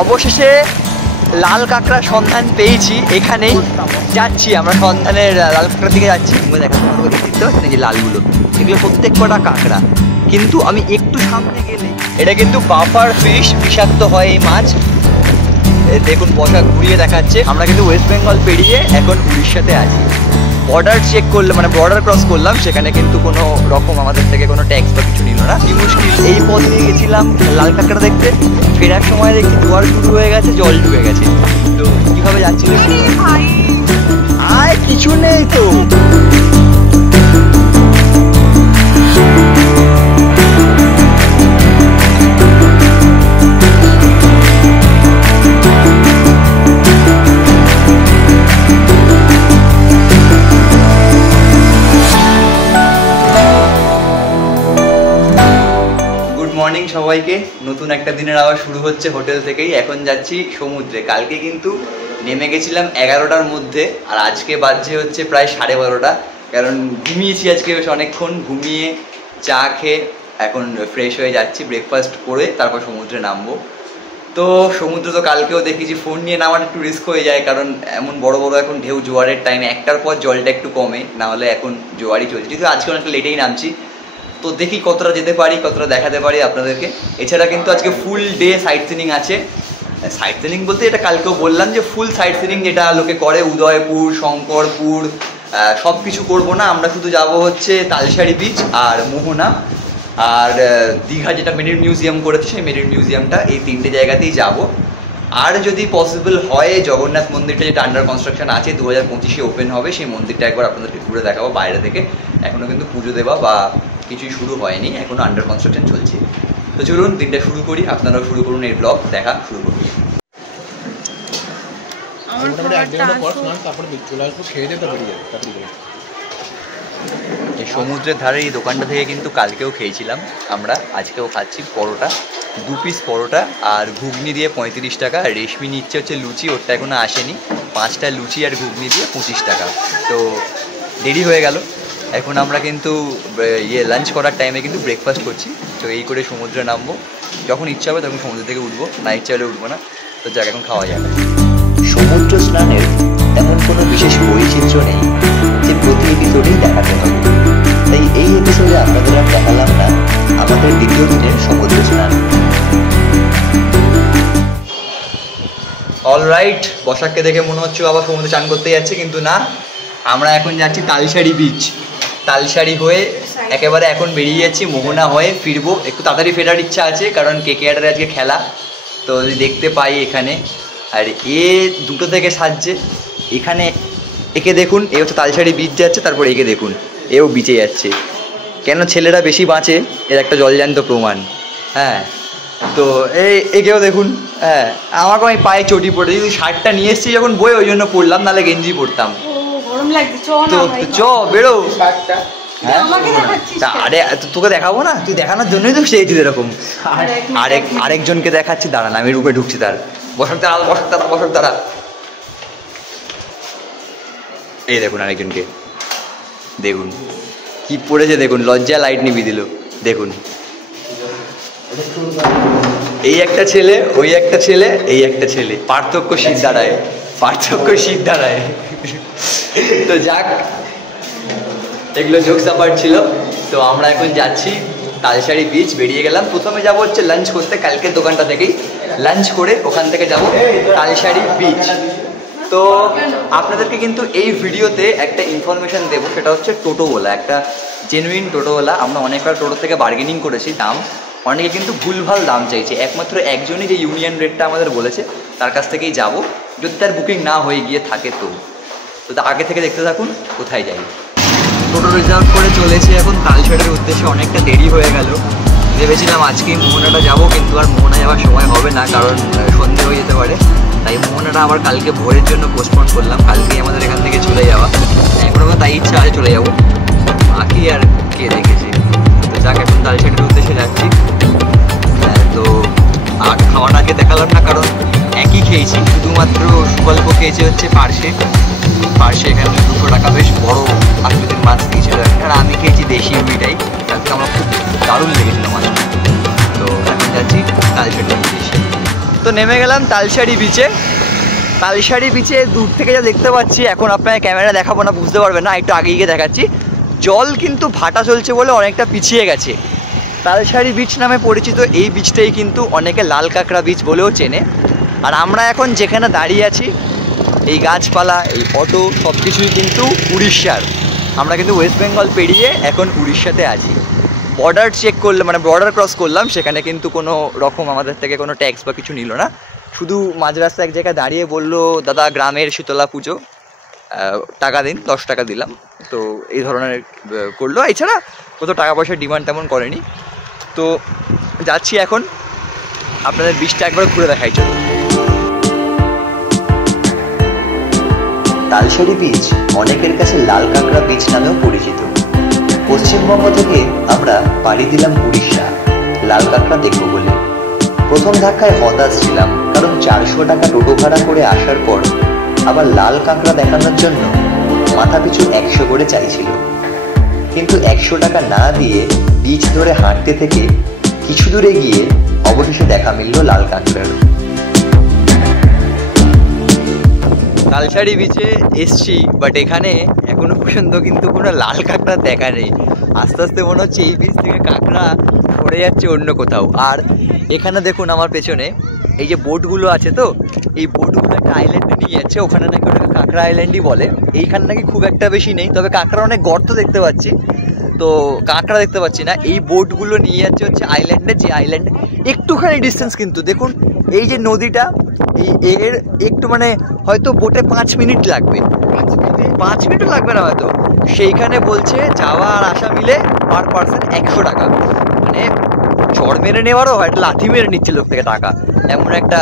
অবশেষে লাল কাঁকড়ার সন্ধান পেয়েছি, এখানেই যাচ্ছি আমরা সন্ধানের লাল কাঁকড়ার দিকে যাচ্ছি। দেখতে পাচ্ছেন যে লালগুলো, এগুলো প্রত্যেক কটা কাঁকড়া, কিন্তু আমি একটু সামনে গেলে এটা কিন্তু বাফার ফিশ, বিষাক্ত হয় এই মাছ। দেখুন বসা ঘুরিয়ে দেখাচ্ছে। আমরা কিন্তু ওয়েস্ট বেঙ্গল পেরিয়ে এখন উড়িষ্যাতে আছি। বর্ডার চেক করলাম, মানে বর্ডার ক্রস করলাম, সেখানে কিন্তু কোনো রকম আমাদের থেকে কোনো ট্যাক্স বা কিছু নিল না, কি মুশকিল। এই পথ দিয়ে গেছিলাম লাল কাঁকড়া দেখতে, ফেরার সময় দেখছি জোয়ার শুরু হয়ে গেছে, জল ঢুকে গেছে। তো কীভাবে যাচ্ছিল আয় কিছু নেই তো। মর্নিং সবাইকে, নতুন একটা দিনের আবার শুরু হচ্ছে হোটেল থেকেই। এখন যাচ্ছি সমুদ্রে। কালকে কিন্তু নেমে গেছিলাম 11টার মধ্যে, আর আজকে বাজছে হচ্ছে প্রায় 12:30, কারণ ঘুমিয়েছি আজকে বেশ অনেকক্ষণ। ঘুমিয়ে চা খেয়ে এখন ফ্রেশ হয়ে যাচ্ছি, ব্রেকফাস্ট করে তারপর সমুদ্রে নামবো। তো সমুদ্র তো কালকেও দেখেছি, ফোন নিয়ে নামার একটু রিস্ক হয়ে যায়, কারণ এমন বড় বড় এখন ঢেউ, জোয়ারের টাইমে 1টার পর জলটা একটু কমে, নাহলে এখন জোয়ারই চলছে। যদিও আজকে অনেকটা লেটেই নামছি, তো দেখি কতটা যেতে পারি, কতটা দেখাতে পারি আপনাদেরকে। এছাড়া কিন্তু আজকে ফুল ডে সাইট সিনিং আছে। সাইট সিনিং বলতে এটা কালকেও বললাম যে ফুল সাইট সিনিং যেটা লোকে করে, উদয়পুর, শঙ্করপুর, সব কিছু করবো না আমরা, শুধু যাব হচ্ছে তালসারি বিচ আর মোহনা আর দীঘা, যেটা মেরিন মিউজিয়াম করেছে সেই মেরিন মিউজিয়ামটা, এই 3টে জায়গাতেই যাব। আর যদি পসিবল হয় জগন্নাথ মন্দিরটা যেটা আন্ডার কনস্ট্রাকশন আছে, 2025-এ ওপেন হবে, সেই মন্দিরটা একবার আপনাদেরকে ঘুরে দেখাবো বাইরে থেকে। এখনও কিন্তু পুজো দেওয়া বা কিছুই শুরু হয়নি, এখনও আন্ডার কনস্ট্রাকশন চলছে। তো চলুন দিনটা শুরু করি, আপনারাও শুরু করুন, এই ব্লগ দেখা শুরু করুন। এই সমুদ্রের ধারে এই দোকানটা থেকে কিন্তু কালকেও খেয়েছিলাম আমরা, আজকেও খাচ্ছি। পরোটা 2 পিস পরোটা আর ঘুগনি দিয়ে 35 টাকা। রেশমি নিচ্ছে হচ্ছে লুচি, ওরটা এখনো আসেনি। 5টা লুচি আর ঘুগনি দিয়ে 25 টাকা। তো দেরি হয়ে গেল, এখন আমরা কিন্তু লাঞ্চ করার টাইমে কিন্তু ব্রেকফাস্ট করছি। তো এই করে সমুদ্রে নামবো, যখন ইচ্ছা হবে তখন সমুদ্র থেকে উঠবো, না ইচ্ছা হলে উঠবো না। তো যাক, এখন খাওয়া যাবে। সমুদ্র স্নানের তেমন কোনো বিশেষ বৈচিত্র্য নেই যে প্রতি এপিসোডেই দেখাতে হবে, তাই এই এপিসোডে আপনাদের আর দেখালাম না আমাদের দ্বিতীয় দিনের সমুদ্র স্নান। অলরাইট, বসাককে দেখে মনে হচ্ছে আবার সমুদ্রে চান করতে যাচ্ছে, কিন্তু না, আমরা এখন যাচ্ছি তালসারি বিচ। তালসারি হয়ে একেবারে এখন বেরিয়ে যাচ্ছি, মোহনা হয়ে ফিরবো। একটু তাড়াতাড়ি ফেরার ইচ্ছা আছে, কারণ KKR আজকে খেলা, তো যদি দেখতে পাই এখানে। আর দুটো থেকে সাজছে এখানে, একে দেখুন, এ হচ্ছে তালসারি বিচ যাচ্ছে, তারপর একে দেখুন, এও বিচে যাচ্ছে। কেন ছেলেরা বেশি বাঁচে এর একটা জলজান্ত প্রমাণ। হ্যাঁ, তো একেও দেখুন। হ্যাঁ, আমাকে আমি পায়ে চটি পড়ে, যদি শার্টটা নিয়ে এসেছি যখন বই, ওই জন্য পরলাম, নাহলে গেঞ্জি পড়তাম। তো চ বেরো। আরে তোকে দেখাবো না, তুই দেখানোর জন্যই তো সেই এরকম। আরেকজনকে দেখাচ্ছি, দাঁড়ান আমি রূপে ঢুকছি তার। বসার তারা এই দেখুন আরেকজনকে, দেখুন কি পড়েছে, দেখুন লজ্জা লাইট নিবি দিল। দেখুন এই একটা ছেলে, ওই একটা ছেলে, এই একটা ছেলে, পার্থক্য শীত দাঁড়ায়। তো যাক, এগুলো জোকস অ্যাপার্ট ছিল। তো আমরা এখন যাচ্ছি তালসারি বিচ, বেরিয়ে গেলাম। প্রথমে যাবো হচ্ছে লাঞ্চ করতে, কালকের দোকানটা থেকেই লাঞ্চ করে ওখান থেকে যাব তালসারি বিচ। তো আপনাদেরকে কিন্তু এই ভিডিওতে একটা ইনফরমেশান দেবো, সেটা হচ্ছে টোটোওয়ালা, একটা জেনুইন টোটোওয়ালা। আমরা অনেকবার টোটো থেকে বার্গেনিং করেছি দাম, অনেকে কিন্তু ভুলভাল দাম চাইছে। একমাত্র একজনই যে ইউনিয়ন রেটটা আমাদের বলেছে, তার কাছ থেকেই যাব, যদি তার বুকিং না হয়ে গিয়ে থাকে। তো আগে থেকে দেখতে থাকুন কোথায় যাই। টোটো রিজার্ভ করে চলেছি এখন তালসারির উদ্দেশ্যে। অনেকটা দেরি হয়ে গেল, ভেবেছিলাম আজকেই মোহনাটা যাব, কিন্তু আর মোহনা যাওয়ার সময় হবে না, কারণ সন্ধে হয়ে যেতে পারে। তাই মোহনাটা আবার কালকে ভোরের জন্য পোস্টপোন করলাম। কালকেই আমাদের এখান থেকে চলে যাওয়া, এখনও তাই ইচ্ছা আছে চলে যাবো, বাকি আর কে দেখেছি। তো যাক, এখন তালসারির উদ্দেশ্যে যাচ্ছি। তো আর খাওয়াটাকে দেখালাম না, কারণ একই খেয়েছি, শুধুমাত্র সুগল্প খেয়েছি হচ্ছে পার্শে। এখানে 200 টাকা, বেশ বড় আকৃতির মাছ দিয়েছিল। আর আমি খেয়েছি দেশি রুইটাই, তাতে আমার খুব দারুণ লেগেছিলো মাছ। তো এখন যাচ্ছি তালসারির উদ্দেশ্যে। তো তো নেমে গেলাম তালসারি বিচে। তালসারি বিচে দূর থেকে যা দেখতে পাচ্ছি, এখন আপনাকে ক্যামেরা দেখাবো না, বুঝতে পারবেন না, একটু আগে গিয়ে দেখাচ্ছি। জল কিন্তু ভাটা চলছে বলে অনেকটা পিছিয়ে গেছে। তালসারি বিচ নামে পরিচিত এই বিচটাই কিন্তু অনেকে লাল কাঁকড়া বিচ বলেও চেনে। আর আমরা এখন যেখানে দাঁড়িয়ে আছি, এই গাছপালা, এই অটো, সব কিছুই কিন্তু উড়িষ্যার। আমরা কিন্তু ওয়েস্ট বেঙ্গল পেরিয়ে এখন উড়িষ্যাতে আছি। বর্ডার চেক করলাম, মানে বর্ডার ক্রস করলাম, সেখানে কিন্তু কোনো রকম আমাদের থেকে কোনো ট্যাক্স বা কিছু নিল না। শুধু মাঝ রাস্তায় এক জায়গায় দাঁড়িয়ে বললো, দাদা গ্রামের শীতলা পুজো, টাকা দিন। 10 টাকা দিলাম। তো এই ধরনের করলো, এছাড়া কত টাকা পয়সার ডিমান্ড তেমন করেনি। তো যাচ্ছি এখন, আপনাদের বিচটা একবার ঘুরে দেখাই চলো। তালসারি বিচ অনেকের কাছে লাল কাঁকড়া বিচ নামেও পরিচিত। পশ্চিমবঙ্গ থেকে আমরা পাড়ি দিলাম উড়িষ্যা লাল কাঁকড়া দেখব বলে। প্রথম ধাক্কায় হতাশ ছিলাম, কারণ 400 টাকা টোটো ভাড়া করে আসার পর আবার লাল কাঁকড়া দেখানোর জন্য মাথা পিছু 100 করে চাইছিল। কিন্তু 100 টাকা না দিয়ে বিচ ধরে হাঁটতে থেকে কিছু দূরে গিয়ে অবশেষে দেখা মিলল লাল কাঁকড়ার। তালসারি বিচে এসছি, বাট এখানে এখনো পর্যন্ত কিন্তু কোনো লাল কাঁকড়া দেখা নেই। আস্তে আস্তে মনে হচ্ছে এই বিচ থেকে কাঁকড়া সরে যাচ্ছে অন্য কোথাও। আর এখানে দেখুন আমার পেছনে এই যে বোটগুলো আছে, তো এই বোটগুলো একটা আইল্যান্ডে নিয়ে যাচ্ছে, ওখানে নাকি ওটাকে কাঁকড়া আইল্যান্ডই বলে। এইখানে নাকি খুব একটা বেশি নেই, তবে কাঁকড়া অনেক গর্ত দেখতে পাচ্ছি, তো কাঁকড়া দেখতে পাচ্ছি না। এই বোটগুলো নিয়ে যাচ্ছে হচ্ছে আইল্যান্ডে, যে আইল্যান্ডে একটুখানি ডিস্টেন্স কিন্তু দেখুন, এই যে নদীটা, এর একটু মানে হয়তো বোটে 5 মিনিট লাগবে, 5 মিনিটও লাগবে না হয়তো। সেইখানে বলছে যাওয়া আর আসা মিলে পার পার্সন 100 টাকা। মানে চড় মেরে নেওয়ারও হয়, লাথি মেরে নিচ্ছে লোক থেকে টাকা, এমন একটা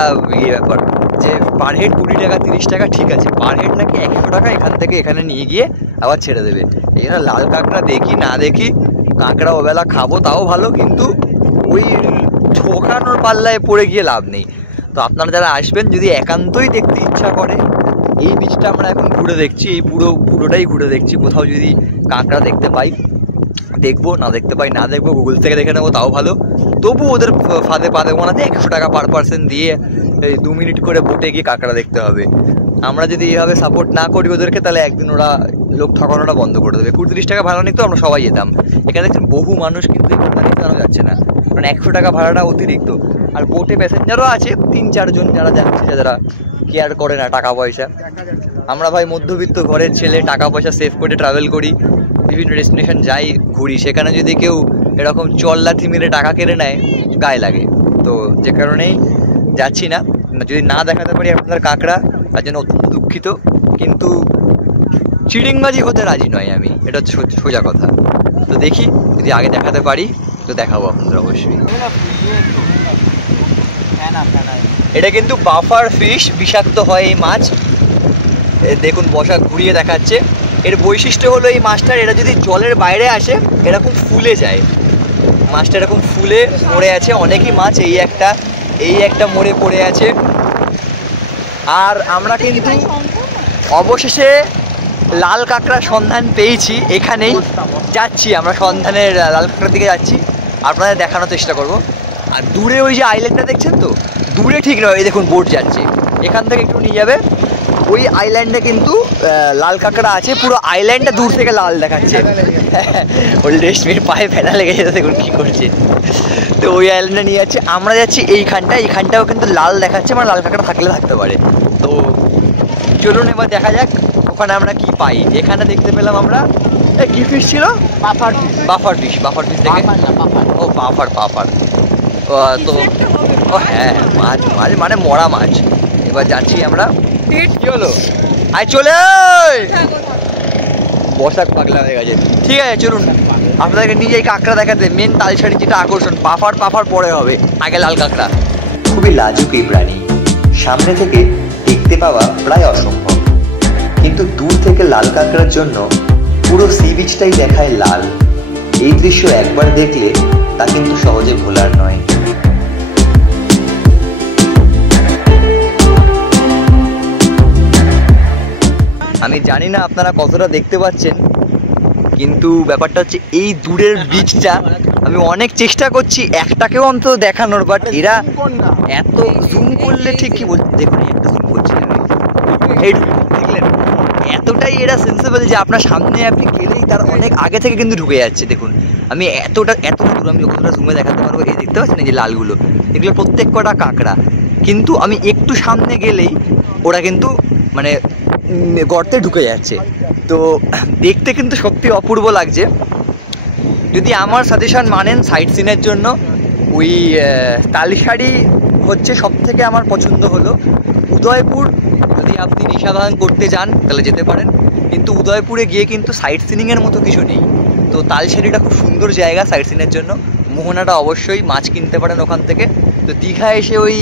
ব্যাপার। যে পার হেড 20 টাকা 30 টাকা, ঠিক আছে, পার হেড নাকি 100 টাকা এখান থেকে এখানে নিয়ে গিয়ে আবার ছেড়ে দেবে। এই জন্য লাল কাঁকড়া দেখি না দেখি, কাঁকড়া ওবেলা খাবো তাও ভালো, কিন্তু ওই ঠোকানোর পাল্লায় পড়ে গিয়ে লাভ নেই। তো আপনারা যারা আসবেন, যদি একান্তই দেখতে ইচ্ছা করে, এই বিচটা আমরা এখন ঘুরে দেখছি, এই পুরোটাই ঘুরে দেখছি। কোথাও যদি কাঁকড়া দেখতে পাই দেখবো, না দেখতে পাই না দেখবো, গুগল থেকে দেখে নেবো তাও ভালো। তবু ওদের ফাঁদে পা দেবো না, 100 টাকা পার পার্সন দিয়ে এই 2 মিনিট করে বোটে গিয়ে কাঁকড়া দেখতে হবে। আমরা যদি এইভাবে সাপোর্ট না করি ওদেরকে, তাহলে একদিন ওরা লোক ঠকানোটা বন্ধ করে দেবে। 20-30 টাকা ভাড়া নিত, আমরা সবাই যেতাম। এখানে দেখছেন বহু মানুষ কিন্তু এখানে জানা যাচ্ছে না, কারণ 100 টাকা ভাড়াটা অতিরিক্ত। আর বোটে প্যাসেঞ্জারও আছে 3-4 জন যারা যাচ্ছে, যারা কেয়ার করে না টাকা পয়সা। আমরা ভাই মধ্যবিত্ত ঘরের ছেলে, টাকা পয়সা সেভ করে ট্রাভেল করি, বিভিন্ন ডেস্টিনেশন যাই, ঘুরি, সেখানে যদি কেউ এরকম চল লাথি মেরে টাকা কেড়ে নেয়, গায়ে লাগে। তো যে কারণেই যাচ্ছি না, যদি না দেখাতে পারি আপনাদের কাঁকড়া, তার জন্য অত্যন্ত দুঃখিত। কিন্তু চিটিংবাজি হতে রাজি নয় আমি, এটা হচ্ছে সোজা কথা। তো দেখি যদি আগে দেখাতে পারি তো দেখাবো আপনাদের অবশ্যই। এটা কিন্তু বাফার ফিশ, বিষাক্ত হয় এই মাছ। দেখুন বসা ঘুরিয়ে দেখাচ্ছে। এর বৈশিষ্ট্য হলো এই মাছটার, এটা যদি জলের বাইরে আসে এরকম ফুলে যায়, মাছটা এরকম ফুলে মরে আছে। অনেকই মাছ এই একটা মরে পড়ে আছে। আর আমরা কিন্তু অবশেষে লাল কাঁকড়ার সন্ধান পেয়েছি, এখানেই যাচ্ছি আমরা, সন্ধানের লাল কাঁকড়ার দিকে যাচ্ছি, আপনাদের দেখানোর চেষ্টা করব। আর দূরে ওই যে আইল্যান্ডটা দেখছেন, তো দূরে ঠিক নয়, এই দেখুন বোট যাচ্ছে, এখান থেকে একটু নিয়ে যাবে। ওই আইল্যান্ডে কিন্তু লাল কাঁকড়া আছে, পুরো আইল্যান্ডটা দূর থেকে লাল দেখাচ্ছে। ওই রেশমির পায়ে ফেনা লেগে যেতে দেখুন কী করছে। তো ওই আইল্যান্ডে নিয়ে যাচ্ছে, আমরা যাচ্ছি এইখানটাও কিন্তু লাল দেখাচ্ছে, মানে লাল কাঁকড়া থাকলে থাকতে পারে। তো চলুন এবার দেখা যাক ওখানে আমরা কি পাই। এখানে দেখতে পেলাম আমরা কি ফিশ ছিল, বাফার ফিশ দেখে, ও বাফার। তো ও হ্যাঁ, মাছ মানে মরা মাছ। এবার যাচ্ছি আমরা, কি হলো, আয় চলে বসাক পাগলা হয়ে গেছে। ঠিক আছে চলুন আপনাদেরকে নিজেই কাঁকড়া দেখাতে, মেন তালসারি যেটা আকর্ষণ, পাফার পরে হবে, আগে লাল কাঁকড়া। খুবই লাজুক এই প্রাণী, সামনে থেকে দেখতে পাওয়া প্রায় অসম্ভব, কিন্তু দূর থেকে লাল কাঁকড়ার জন্য পুরো সি বিচটাই দেখায় লাল। এই দৃশ্য একবার দেখলে তা কিন্তু সহজে ভোলার নয়। আমি জানি না আপনারা কতটা দেখতে পাচ্ছেন, কিন্তু ব্যাপারটা হচ্ছে এই দূরের বীজটা আমি অনেক চেষ্টা করছি একটাকেও অন্তত দেখানোর, বাট এরা এত জুম করলে ঠিক কি বলছে, দেখুন একটা জুম করছিলেন এই দেখলেন, এতটাই এরা সেন্সেবল যে আপনার সামনে আপনি গেলেই তার অনেক আগে থেকে কিন্তু ঢুকে যাচ্ছে। দেখুন আমি এতটা দূর আমি কতটা জুমে দেখাতে পারবো, এই দেখতে পাচ্ছেন এই যে লালগুলো, এগুলো প্রত্যেক কটা কাঁকড়া, কিন্তু আমি একটু সামনে গেলেই ওরা কিন্তু মানে গর্তে ঢুকে যাচ্ছে। তো দেখতে কিন্তু সত্যি অপূর্ব লাগছে। যদি আমার সাজেশন মানেন সাইট সিনের জন্য, ওই তালসারি হচ্ছে সব থেকে আমার পছন্দ হলো। উদয়পুর যদি আপনি নিশাভান করতে যান তাহলে যেতে পারেন, কিন্তু উদয়পুরে গিয়ে কিন্তু সাইট সিনিংয়ের মতো কিছু নেই। তো তালসারিটা খুব সুন্দর জায়গা সাইট সিনের জন্য। মোহনাটা অবশ্যই মাছ কিনতে পারেন ওখান থেকে। তো দীঘা এসে ওই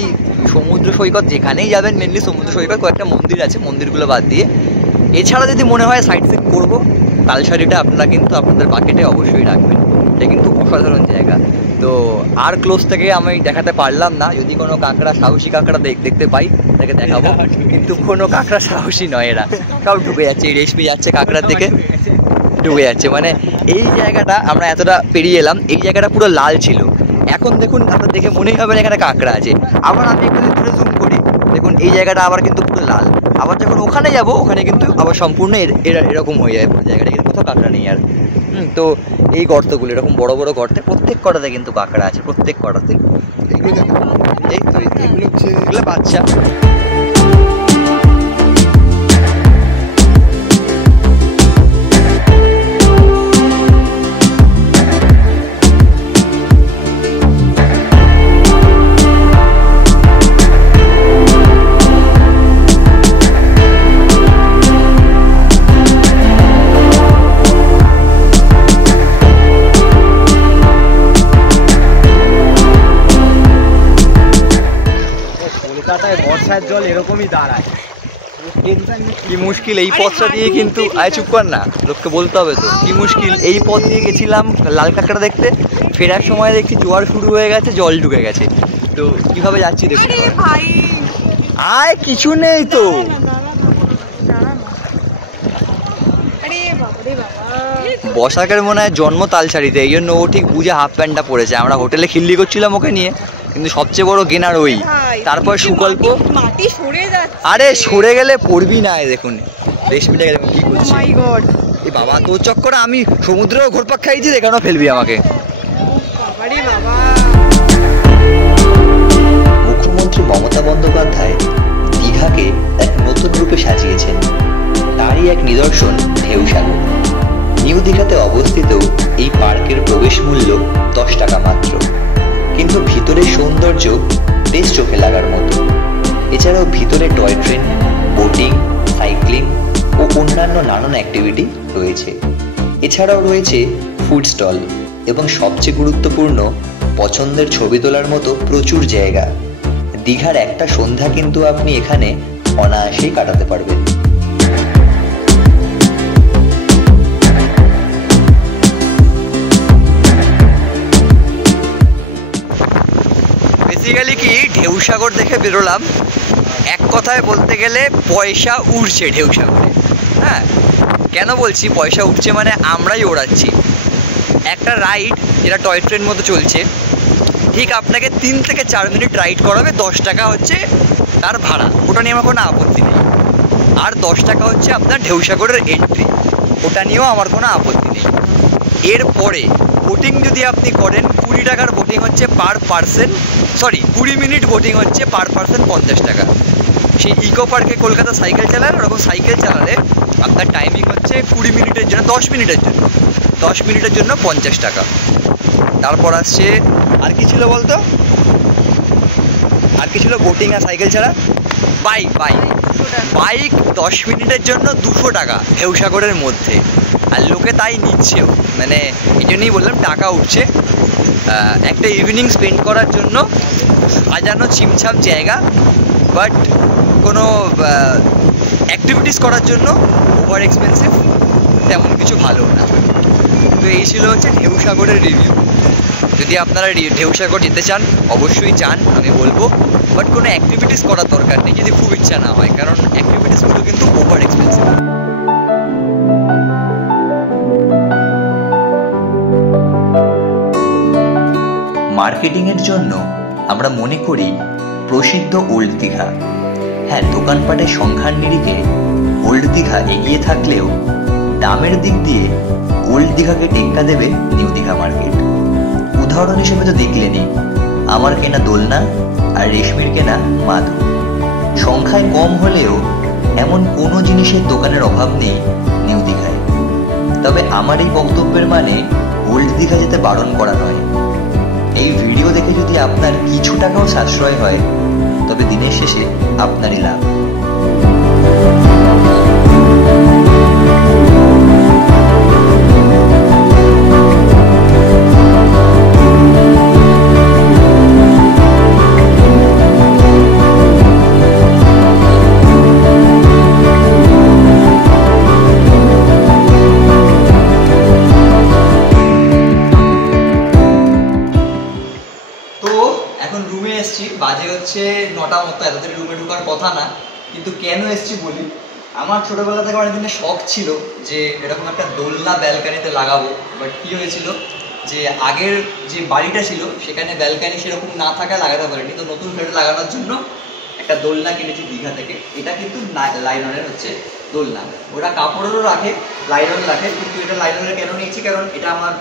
সমুদ্র সৈকত যেখানেই যাবেন, মেনলি সমুদ্র সৈকত, কয়েকটা মন্দির আছে, মন্দিরগুলো বাদ দিয়ে এছাড়া যদি মনে হয় সাইট সিন করবো, তালসারিটা আপনারা কিন্তু আপনাদের বাকেটে অবশ্যই রাখবেন। এটা কিন্তু অসাধারণ জায়গা। তো আর ক্লোজ থেকে আমি দেখাতে পারলাম না, যদি কোনো কাঁকড়া সাহসী কাঁকড়া দেখতে পাই তাকে দেখাবো, কিন্তু কোনো কাঁকড়া সাহসী নয়, এরা সব ঢুকে যাচ্ছে, এই রেশমি যাচ্ছে কাঁকড়ার দিকে ঢুকে যাচ্ছে। মানে এই জায়গাটা আমরা এতটা পেরিয়ে এলাম, এই জায়গাটা পুরো লাল ছিল, এখন দেখুন আপনার দেখে মনেই হবে না এখানে কাঁকড়া আছে। আবার আমি একটু দূরে জুম করি, দেখুন এই জায়গাটা আবার কিন্তু পুরো লাল। আবার যখন ওখানে যাব ওখানে কিন্তু আবার সম্পূর্ণ এরকম হয়ে যায় পুরো জায়গাটা, কিন্তু কোথাও কাঁকড়া নেই আর। তো এই গর্তগুলো এরকম বড় বড় গর্তে প্রত্যেক কটাতে কিন্তু কাঁকড়া আছে, প্রত্যেক কটাতে। এই তো এগুলো বাচ্চা। বর্ষার জল এরকমই দাঁড়ায়, কি মুশকিল এই পথটা দিয়ে, কিন্তু আয় চুপ কর না, লোককে বলতে হবে তো কি মুশকিল। এই পথ দিয়ে গেছিলাম লাল কাঁকড়া দেখতে, ফেরার সময় দেখছি জোয়ার শুরু হয়ে গেছে, জল ঢুকে গেছে। তো কিভাবে যাচ্ছি দেখুন। আয় কিছু নেই তো, বসাকের মনে হয় জন্ম তালসারিতে, এই জন্য ও ঠিক বুঝে হাফ প্যান্টটা পরেছে। আমরা হোটেলে খিল্লি করছিলাম ওকে নিয়ে, কিন্তু সবচেয়ে বড় গেনার ওই। তারপর সুকল্প, আরে সরে গেলে পড়বি না, দেখুন রেশমিটা দেখুন কি করছে। এই বাবা তোর চক্করে আমি সমুদ্রেও ঘোরপাক খাইছি, দেখানো ফেলবি আমাকে। মুখ্যমন্ত্রী মমতা বন্দ্যোপাধ্যায় দীঘাকে এক নতুন রূপে সাজিয়েছেন, তারই এক নিদর্শন ঢেউসাগর। নিউ দীঘাতে অবস্থিত এই পার্কের প্রবেশ মূল্য 10 টাকা মাত্র, কিন্তু ভিতরের সৌন্দর্য বেশ চোখে লাগার মতো। এছাড়াও ভিতরে টয় ট্রেন, বোটিং, সাইক্লিং ও অন্যান্য নানান অ্যাক্টিভিটি রয়েছে। এছাড়াও রয়েছে ফুড স্টল এবং সবচেয়ে গুরুত্বপূর্ণ পছন্দের ছবি তোলার মতো প্রচুর জায়গা। দীঘার একটা সন্ধ্যা কিন্তু আপনি এখানে অনায়াসেই কাটাতে পারবেন। বেসিক্যালি কি ঢেউসাগর দেখে বেরোলাম, এক কথায় বলতে গেলে পয়সা উঠছে ঢেউসাগরে। হ্যাঁ, কেন বলছি পয়সা উঠছে, মানে আমরাই ওড়াচ্ছি। একটা রাইড যেটা টয় ট্রেন মতো চলছে, ঠিক আপনাকে 3 থেকে 4 মিনিট রাইড করাবে, 10 টাকা হচ্ছে তার ভাড়া, ওটা নিয়ে আমার কোনো আপত্তি নেই। আর 10 টাকা হচ্ছে আপনার ঢেউসাগরের এন্ট্রি, ওটা নিয়েও আমার কোনো আপত্তি নেই। এরপরে বোটিং যদি আপনি করেন, 20 টাকার বোটিং হচ্ছে পার পার্সন, 20 মিনিট বোটিং হচ্ছে পার পার্সন 50 টাকা। সেই ইকো পার্কে কলকাতা সাইকেল চালান, ওরকম সাইকেল চালালে আপনার টাইমিং হচ্ছে 20 মিনিটের জন্য, 10 মিনিটের জন্য 50 টাকা। তারপর আসছে আর কি ছিল বলতো, আর কি ছিল বোটিং আর সাইকেল ছাড়া, বাইক 10 মিনিটের জন্য 200 টাকা ঢেউসাগরের মধ্যে। আর লোকে তাই নিচ্ছেও, মানে এই জন্যই বললাম টাকা উঠছে। একটা ইভিনিং স্পেন্ড করার জন্য সাজানো ছিমছাম জায়গা, বাট কোনো অ্যাক্টিভিটিস করার জন্য ওভার এক্সপেন্সিভ, তেমন কিছু ভালো না। তো এই ছিল হচ্ছে ঢেউসাগরের রিভিউ। যদি আপনারা ঢেউসাগর যেতে চান অবশ্যই যান, আমি বলবো, বাট কোনো অ্যাক্টিভিটিস করার দরকার নেই যদি খুব ইচ্ছা না হয়, কারণ অ্যাক্টিভিটিসগুলো কিন্তু ওভার এক্সপেন্সিভ। মার্কেটিংয়ের জন্য আমরা মনে করি প্রসিদ্ধ ওল্ড দীঘা। হ্যাঁ, দোকানপাটের সংখ্যার নিরিখে ওল্ড দীঘা এগিয়ে থাকলেও দামের দিক দিয়ে ওল্ড দীঘাকে টেক্কা দেবে নিউ দীঘা মার্কেট। উদাহরণ হিসেবে তো দেখলেনই, আমার কেনা দোলনা আর রেশমির কেনা মাদু। সংখ্যায় কম হলেও এমন কোনো জিনিসের দোকানের অভাব নেই নিউ দীঘায়। তবে আমার এই বক্তব্যের মানে ওল্ড দীঘা যেতে বারণ করা নয়। এই ভিডিও দেখে যদি আপনার কিছু টাকাও সাশ্রয় হয়, তবে দিনের শেষে আপনারই লাভ। বাজে হচ্ছে 9টা মতো, এতদিন রুমে ঢোকার কথা না, কিন্তু কেন এসছি বলি। আমার ছোটবেলা থেকে অনেক দিনের শখ ছিল যে এরকম একটা দোলনা ব্যালকানিতে লাগাবো। বাট কি হয়েছিল যে আগের যে বাড়িটা ছিল সেখানে ব্যালকানি সেরকম না থাকায় লাগাতে পারিনি। তো নতুন ফ্ল্যাটে লাগানোর জন্য একটা দোলনা কিনেছি দীঘা থেকে। এটা কিন্তু লাইননের হচ্ছে দোলনা, ওরা কাপড়েরও রাখে, লাইনন রাখে, কিন্তু এটা লাইননের কেন নিয়েছি কারণ এটা আমার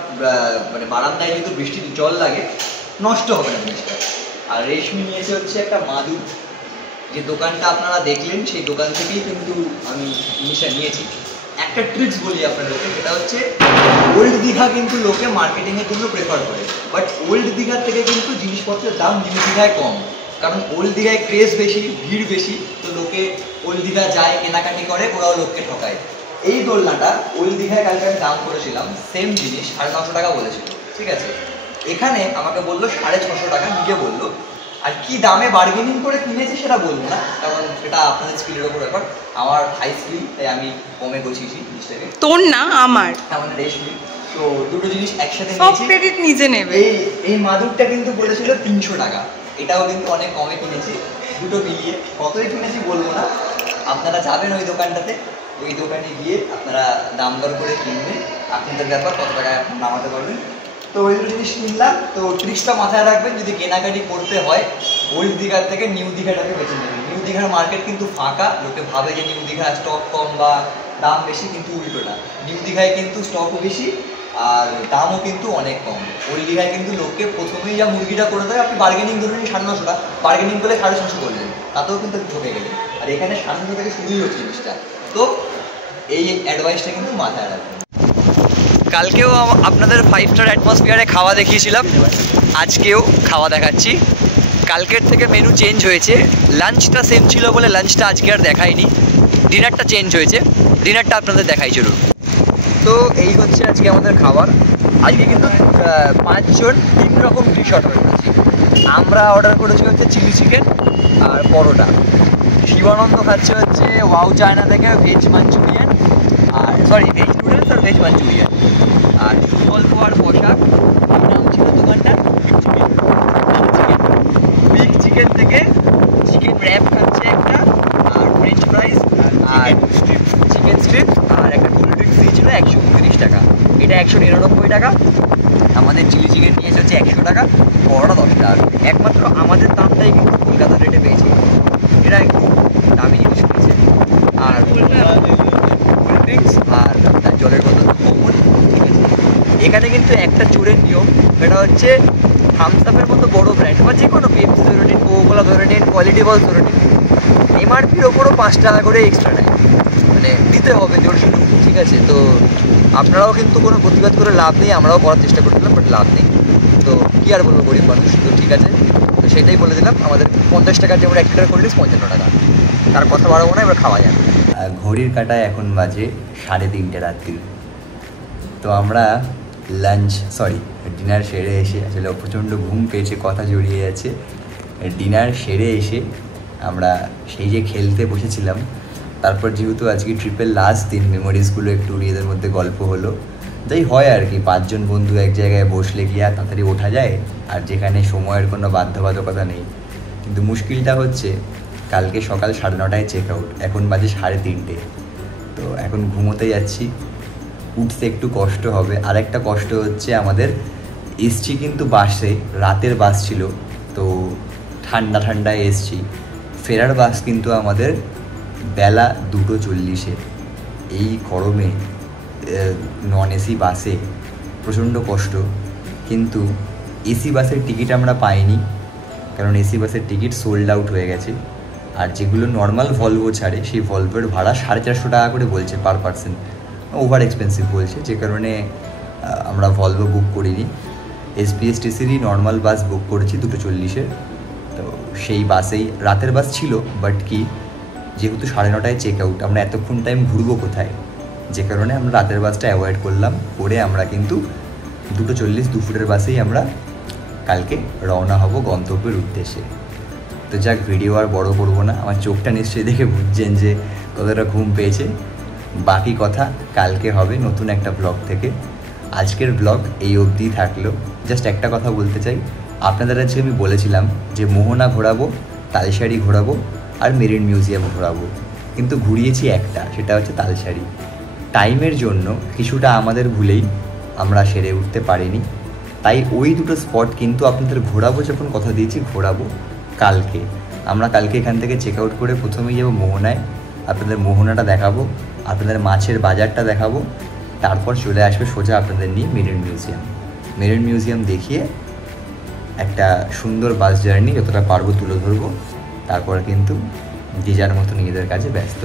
মানে বারান্দায় যেহেতু বৃষ্টির জল লাগে, নষ্ট হবে না জিনিসটা। আর রেশমি নিয়েছে হচ্ছে একটা মাদুর, যে দোকানটা আপনারা দেখলেন সেই দোকান থেকেই কিন্তু আমি জিনিসটা নিয়েছি। একটা ট্রিক্স বলি আপনাদেরকে, সেটা হচ্ছে ওল্ড দীঘা কিন্তু লোকে মার্কেটিংয়ের জন্য প্রেফার করে, বাট ওল্ড দীঘার থেকে কিন্তু জিনিসপত্রের দাম নিউ দীঘায় কম। কারণ ওল্ড দীঘায় ক্রেজ বেশি, ভিড় বেশি, তো লোকে ওল্ড দীঘা যায়, কেনাকাটি করে, ওরাও লোককে ঠকায়। এই দোলনাটা ওল্ড দীঘায় কালকে আমি দাম করেছিলাম, সেম জিনিস 950 টাকা বলেছিল, ঠিক আছে। এখানে আমাকে বললো 650 টাকা, নিজে বললো। আর কি দামে বার্গেনিং করে কিনেছি সেটা বলবো না, কারণ সেটা আপনাদের স্কিলের ওপর ব্যাপার। আমার হাই স্কিল, তাই আমি কমে বসিয়েছি জিনিসটাকে। তোর না আমার, আমাদের রেশমি। তো দুটো জিনিস একসাথে সব ক্রেডিট নিজে নেবে। এই মাদুরটা কিন্তু বলেছিল 300 টাকা, এটাও কিন্তু অনেক কমে কিনেছি। দুটো মিলিয়ে কতই কিনেছি বলবো না, আপনারা যাবেন ওই দোকানটাতে, ওই দোকানে গিয়ে আপনারা দাম দর করে কিনবেন, আপনাদের ব্যাপার কত টাকায় নামাতে পারবেন। তো ওই দুটো জিনিস কিনলাম। তো ট্রিক্সটা মাথায় রাখবেন, যদি কেনাকাটি করতে হয় ওল্ড দীঘার থেকে নিউ দীঘাটাকে বেছে নেবেন। নিউ দীঘার মার্কেট কিন্তু ফাঁকা, লোকে ভাবে যে নিউ দীঘা স্টক কম বা দাম বেশি, কিন্তু উল্টোটা। নিউ দীঘায় কিন্তু স্টকও বেশি আর দামও কিন্তু অনেক কম। ওল্ড দীঘায় কিন্তু লোককে প্রথমেই যা মুরগিটা করে দেয়, আপনি বার্গেনিং ধরে নিন 950 টাকা, বার্গেনিং করলে 650 করলেন, তাতেও কিন্তু ঠকে গেলেন। আর এখানে 750 থেকে শুরুই হচ্ছে জিনিসটা। তো এই অ্যাডভাইসটা কিন্তু মাথায় রাখবেন। কালকেও আপনাদের 5 স্টার অ্যাটমসফিয়ারে খাওয়া দেখিয়েছিলাম, আজকেও খাওয়া দেখাচ্ছি। কালকের থেকে মেনু চেঞ্জ হয়েছে, লাঞ্চটা সেম ছিল বলে লাঞ্চটা আজকে আর দেখাইনি, ডিনারটা চেঞ্জ হয়েছে, ডিনারটা আপনাদের দেখাই চলুন। তো এই হচ্ছে আজকে আমাদের খাবার। আজকে কিন্তু 5 জন 3 রকম ডিশ অর্ডার করেছি। আমরা অর্ডার করেছি হচ্ছে চিলি চিকেন আর পরোটা। শিবানন্দ খাচ্ছে হচ্ছে ওয়াও চায়না থেকে ভেজ মাঞ্চুরিয়ান, আর সরি ভেজ নুডলস আর ভেজ মাঞ্চুরিয়ান। আর সুফল আর পোশাক নাম ছিল দোকানটার বিগ চিকেন থেকে চিকেন র্যাপ খাচ্ছে একটা, আর ফ্রেঞ্চ ফ্রাইজ আর চিকেন স্ট্রিপ, আর একটা কোল্ড ড্রিঙ্কস দিয়েছিল 129 টাকা। এটা 199 টাকা। আমাদের চিলি চিকেন নিয়েছে হচ্ছে 100 টাকা, পরোটা 10 টাকা। একমাত্র আমাদের দামটাই কিন্তু কলকাতা রেটে পেয়েছি, এটা একটু দামি জিনিস পেয়েছে। আর কোল্ড ড্রিঙ্কস আর তার জলের বোতল কমন, ঠিক আছে। এখানে কিন্তু একটা চুরের নিয়ম, সেটা হচ্ছে থামস আপের মতো বড়ো ব্র্যান্ড বা যে কোনো পেপসি ধরে নিন, কোকোকোলা ধরে নিন, কোয়ালিটি বল ধরে নিন, এমআরপির ওপরও 5 টাকা করে এক্সট্রা নেয়, মানে দিতে হবে জোর শুরু, ঠিক আছে। তো আপনারাও কিন্তু কোনো প্রতিবাদ করে লাভ নেই, আমরাও করার চেষ্টা করছিলাম, বাট লাভ নেই। তো কী আর বলবো, গরিব মানুষ, তো ঠিক আছে। তো সেটাই বলে দিলাম, আমাদের 50 টাকার যেমন 1 লিটার কোল্ড ড্রিঙ্কস 55 টাকা। তার কথা বাড়াবো না, এবার খাওয়া যাবে। ঘড়ির কাঁটায় এখন বাজে 3:30 রাত্রি। তো আমরা ডিনার সেরে এসে, আসলে প্রচণ্ড ঘুম পেয়েছে, কথা জড়িয়ে যাচ্ছে। ডিনার সেরে এসে আমরা সেই যে খেলতে বসেছিলাম, তারপর যেহেতু আজকে ট্রিপের লাস্ট দিন, মেমোরিজগুলো একটু নিজেদের মধ্যে গল্প হলো। যাই হয় আর কি, 5 জন বন্ধু এক জায়গায় বসলে কি আর তাড়াতাড়ি ওঠা যায়, আর যেখানে সময়ের কোনো বাধ্যবাধকতা নেই। কিন্তু মুশকিলটা হচ্ছে কালকে সকাল 9:30টায় চেক আউট, এখন বাজে 3:30। তো এখন ঘুমোতে যাচ্ছি, উঠতে একটু কষ্ট হবে। আরেকটা কষ্ট হচ্ছে আমাদের এসছি কিন্তু বাসে, রাতের বাস ছিল, তো ঠান্ডা ঠান্ডায় এসছি। ফেরার বাস কিন্তু আমাদের বেলা 2:40। এই গরমে নন এসি বাসে প্রচণ্ড কষ্ট, কিন্তু এসি বাসের টিকিট আমরা পাইনি, কারণ এসি বাসের টিকিট সোল্ড আউট হয়ে গেছে। আর যেগুলো নর্মাল ভলভো ছাড়ে সেই ভলভোর ভাড়া 450 টাকা করে বলছে পার পারসন, ওভার এক্সপেন্সিভ বলছে, যে কারণে আমরা ভলভো বুক করিনি। এসবিএসটিসিরই নর্মাল বাস বুক করেছি 2:40। তো সেই বাসেই রাতের বাস ছিল, বাট কি যেহেতু 9:30 চেক আউট, আমরা এতক্ষণ টাইম ঘুরবো কোথায়, যে কারণে আমরা রাতের বাসটা অ্যাভয়েড করলাম, করে আমরা কিন্তু 2:40 দুপুরের বাসেই আমরা কালকে রওনা হব গন্তব্যের উদ্দেশ্যে। তো যাক, ভিডিও আর বড় করবো না, আমার চোখটা নিশ্চয়ই দেখে বুঝছেন যে কতটা ঘুম পেয়েছে। বাকি কথা কালকে হবে নতুন একটা ব্লগ থেকে। আজকের ব্লগ এই অবধিই থাকলো। জাস্ট একটা কথা বলতে চাই, আপনাদের আজকে আমি বলেছিলাম যে মোহনা ঘোরাবো, তালসারি ঘোরাবো আর মেরিন মিউজিয়াম ঘোরাবো, কিন্তু ঘুরিয়েছি একটা, সেটা হচ্ছে তালসারি। টাইমের জন্য কিছুটা আমাদের ভুলেই আমরা সেরে উঠতে পারিনি, তাই ওই দুটো স্পট কিন্তু আপনাদের ঘোরাবো, যখন কথা দিয়েছি ঘোরাবো কালকে। আমরা কালকে এখান থেকে চেক আউট করে প্রথমেই যাবো মোহনায়, আপনাদের মোহনাটা দেখাবো, আপনাদের মাছের বাজারটা দেখাবো, তারপর চলে আসবে সোজা আপনাদের নিয়ে মেরিন মিউজিয়াম। মেরিন মিউজিয়াম দেখিয়ে একটা সুন্দর বাস জার্নি যতটা পারবো তুলে ধরবো, তারপর কিন্তু যে যার মতো নিজেদের কাজে ব্যস্ত।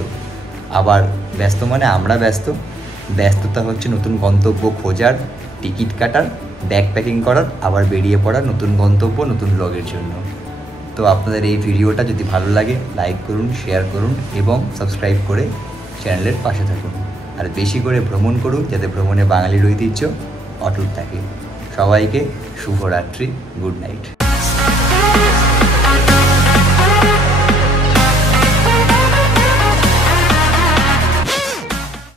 আবার ব্যস্ত মানে আমরা ব্যস্ত, ব্যস্ততা হচ্ছে নতুন গন্তব্য খোঁজার, টিকিট কাটার, ব্যাগ প্যাকিং করার, আবার বেরিয়ে পড়ার নতুন গন্তব্য নতুন ব্লগের জন্য। তো আপনাদের এই ভিডিওটা যদি ভালো লাগে লাইক করুন, শেয়ার করুন এবং সাবস্ক্রাইব করে চ্যানেলের পাশে থাকুন। আর বেশি করে ভ্রমণ করুন, যাতে ভ্রমণে বাঙালির ঐতিহ্য অটুট থাকে। সবাইকে শুভরাত্রি, গুড নাইট।